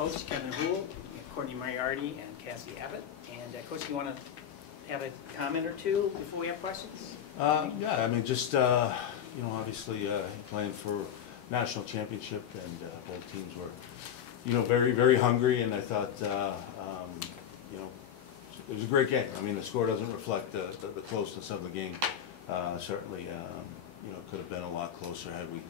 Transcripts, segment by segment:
coach Kevin Houle, Courtney Moriarty, and Cassie Abbott. And Coach, you want to have a comment or two before we have questions? Yeah, I mean, just you know, obviously playing for national championship, and both teams were, you know, very, very hungry, and I thought, you know, it was a great game. I mean, the score doesn't reflect the closeness of the game. Certainly, you know, could have been a lot closer had we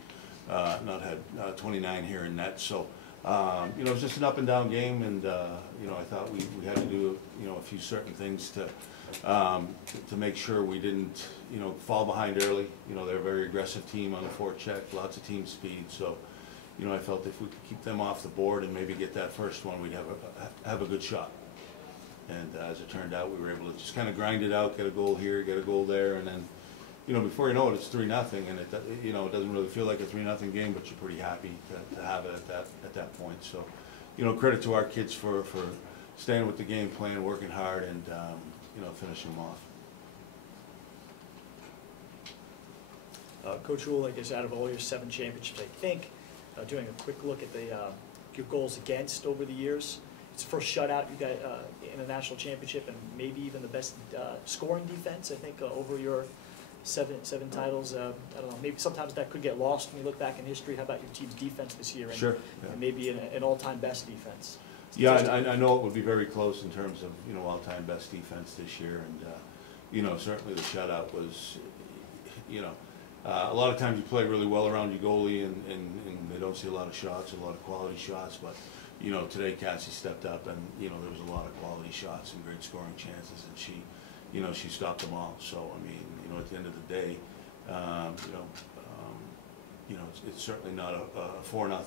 not had 29 here in net. So, you know, it was just an up and down game, and you know, I thought we had to do, you know, a few certain things to make sure we didn't, you know, fall behind early. You know, they're a very aggressive team on the forecheck, lots of team speed. So, you know, I felt if we could keep them off the board and maybe get that first one, we'd have a good shot. And as it turned out, we were able to just kind of grind it out, get a goal here, get a goal there, and then, you know, before you know it, it's 3-0, and it, you know, it doesn't really feel like a 3-0 game, but you're pretty happy to have it at that point. So, you know, credit to our kids for staying with the game plan, working hard, and you know, finishing them off. Coach Houle, I guess out of all your 7 championships, I think, doing a quick look at your goals against over the years, it's the first shutout you got in a national championship, and maybe even the best scoring defense, I think, over your seven titles. I don't know, maybe sometimes that could get lost when you look back in history. How about your team's defense this year? And, sure. Yeah. And maybe an all-time best defense. Yeah, I know it would be very close in terms of, you know, all-time best defense this year, and you know, certainly the shutout was, you know, a lot of times you play really well around your goalie, and they don't see a lot of shots, a lot of quality shots, but you know, today Cassie stepped up, and you know, there was a lot of quality shots and great scoring chances, and she, you know, she stopped them all. So I mean, you know, at the end of the day, you know, it's certainly not a 4-0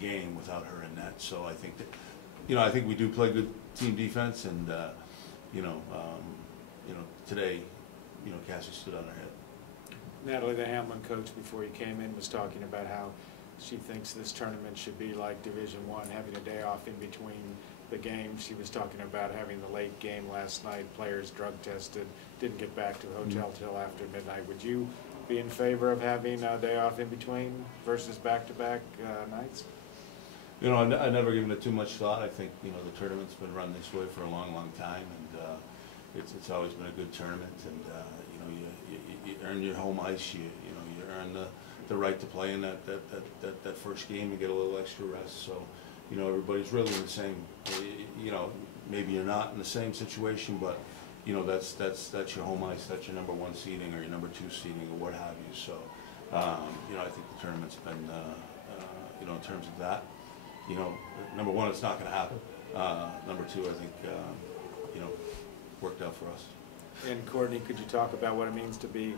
game without her in net. So I think that, you know, I think we do play good team defense, and you know, today, you know, Cassie stood on her head. Natalie, the Hamlin coach, before you came in, was talking about how she thinks this tournament should be like Division I, having a day off in between the games. She was talking about having the late game last night, players drug tested, didn't get back to the hotel till after midnight. Would you be in favor of having a day off in between versus back-to-back nights? You know, I've never given it too much thought. I think, you know, the tournament's been run this way for a long, long time, and it's always been a good tournament. And you know, you earn your home ice. You know, you earn the right to play in that first game and get a little extra rest. So, you know, everybody's really in the same. You know, maybe you're not in the same situation, but you know, that's your home ice. That's your number 1 seeding or your number 2 seeding or what have you. So, you know, I think the tournament's been, you know, in terms of that. You know, number 1, it's not going to happen. Number 2, I think, you know, worked out for us. And Courtney, could you talk about what it means to be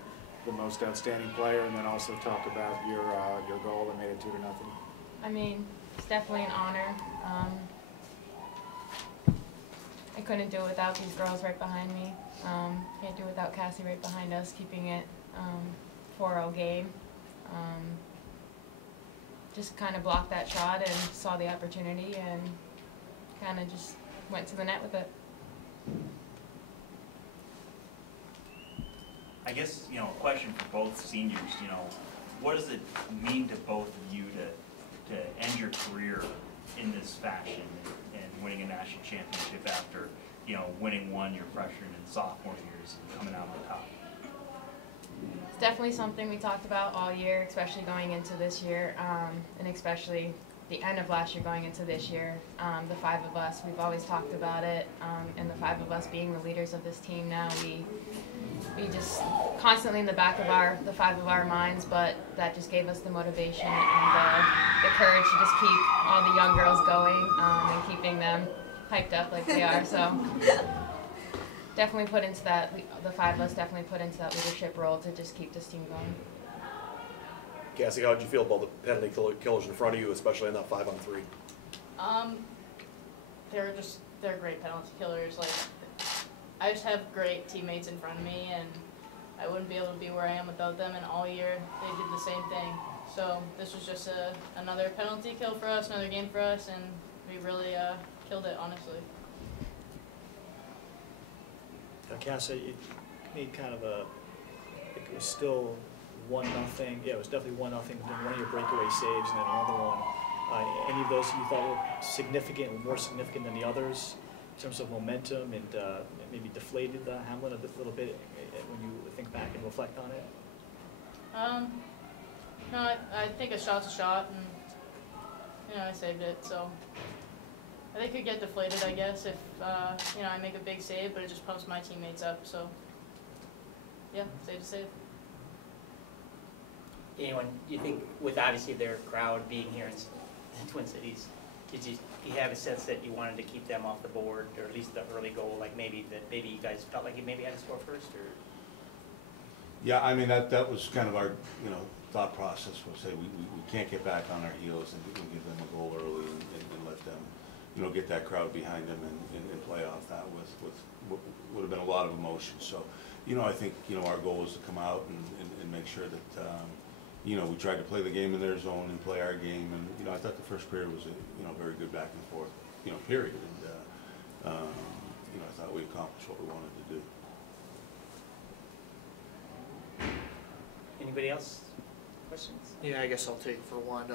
the most outstanding player, and then also talk about your goal that made it 2-0? I mean, it's definitely an honor. I couldn't do it without these girls right behind me. Can't do it without Cassie right behind us, keeping it 4-0 game. Just kind of blocked that shot and saw the opportunity and kind of just went to the net with it. I guess, you know, a question for both seniors, you know, what does it mean to both of you to end your career in this fashion and winning a national championship after, you know, winning one your freshman and sophomore years and coming out on top? It's definitely something we talked about all year, especially going into this year, and especially the end of last year going into this year. The 5 of us, we've always talked about it, and the 5 of us being the leaders of this team now, we just constantly in the back of the 5 of our minds, but that just gave us the motivation and the courage to just keep all the young girls going and keeping them hyped up like they are. So definitely put into that, the 5 of us definitely put into that leadership role to just keep this team going. Cassie, how did you feel about the penalty killers in front of you, especially in that 5-on-3? They're great penalty killers. Like, I just have great teammates in front of me, and I wouldn't be able to be where I am without them. And all year they did the same thing. So this was just another penalty kill for us, another game for us, and we really killed it, honestly. Cassie, you made kind of it was still 1-0. Yeah, it was definitely 1-0 within one of your breakaway saves, and then another one Any of those you thought were significant, or more significant than the others, in terms of momentum, and maybe deflated Hamlin a little bit when you think back and reflect on it? No, I think a shot's a shot, and I saved it. So I think it could get deflated, I guess, if I make a big save, but it just pumps my teammates up. So yeah, save to save. Anyone, do you think, with obviously their crowd being here in Twin Cities, did you have a sense that you wanted to keep them off the board, or at least the early goal, like maybe you guys felt like you maybe had to score first, or? Yeah, I mean, that was kind of our, thought process, was say we can't get back on our heels and give them a goal early and let them, get that crowd behind them and play off that with would have been a lot of emotion. So, I think, our goal was to come out and make sure that, we tried to play the game in their zone and play our game. And, I thought the first period was a, very good back and forth, period. And, I thought we accomplished what we wanted to do. Anybody else? Questions? Yeah, I guess I'll take it for one.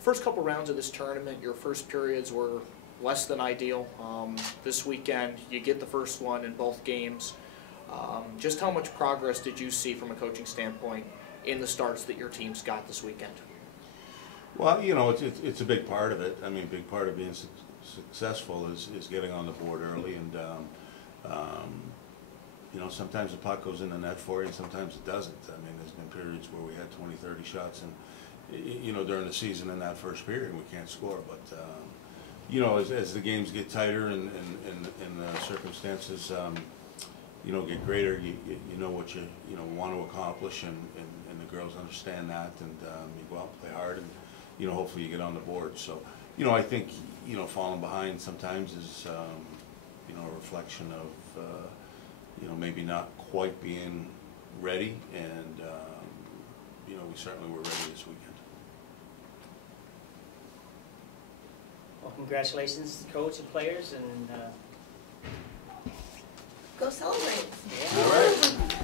First couple rounds of this tournament, your first periods were less than ideal. This weekend, you get the first one in both games. Just how much progress did you see from a coaching standpoint in the starts that your teams got this weekend? Well, it's a big part of it. I mean, a big part of being successful is getting on the board early, and sometimes the puck goes in the net for you, and sometimes it doesn't. I mean, there's been periods where we had 20, 30 shots, and during the season in that first period, we can't score. But as the games get tighter and the circumstances get greater, you know what you want to accomplish, and the girls understand that, and you go out and play hard, and hopefully you get on the board. So I think falling behind sometimes is a reflection of maybe not quite being ready, and we certainly were ready this weekend. Well, congratulations, coach and players, and Go celebrate. yeah. All right.